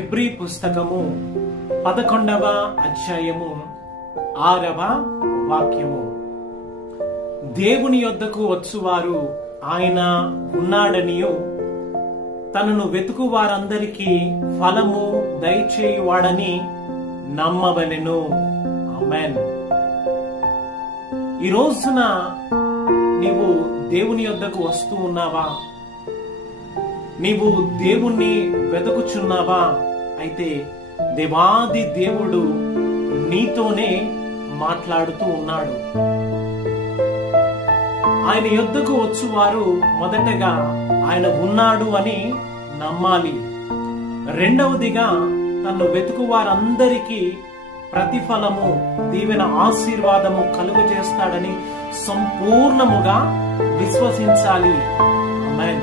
Hebrew పుస్తకము 11వ అధ్యాయము 6వ వాక్యము. దేవుని యొద్దకు వచ్చువారు ఆయన ఉన్నాడనియు తనను వెతుకు వారందరికీ ఫలము దయచేయువాడని నమ్మవలెను. ఆమేన్. ఈ రోజున నీవు దేవుని యొద్దకు వస్తూ ఉన్నావా? నీవు దేవుణ్ణి వెతుకుచున్నావా? అయితే దేవాది దేవుడు నీతోనే మాట్లాడుతూ ఉన్నాడు. ఆయన యొద్దకు వచ్చువారు మొదటగా ఆయన ఉన్నాడు అని నమ్మాలి. రెండవదిగా తను వెతుకు వారందరికీ ప్రతిఫలము, దీవెన, ఆశీర్వాదము కలుగజేస్తాడని సంపూర్ణముగా విశ్వసించాలి. ఆమేన్.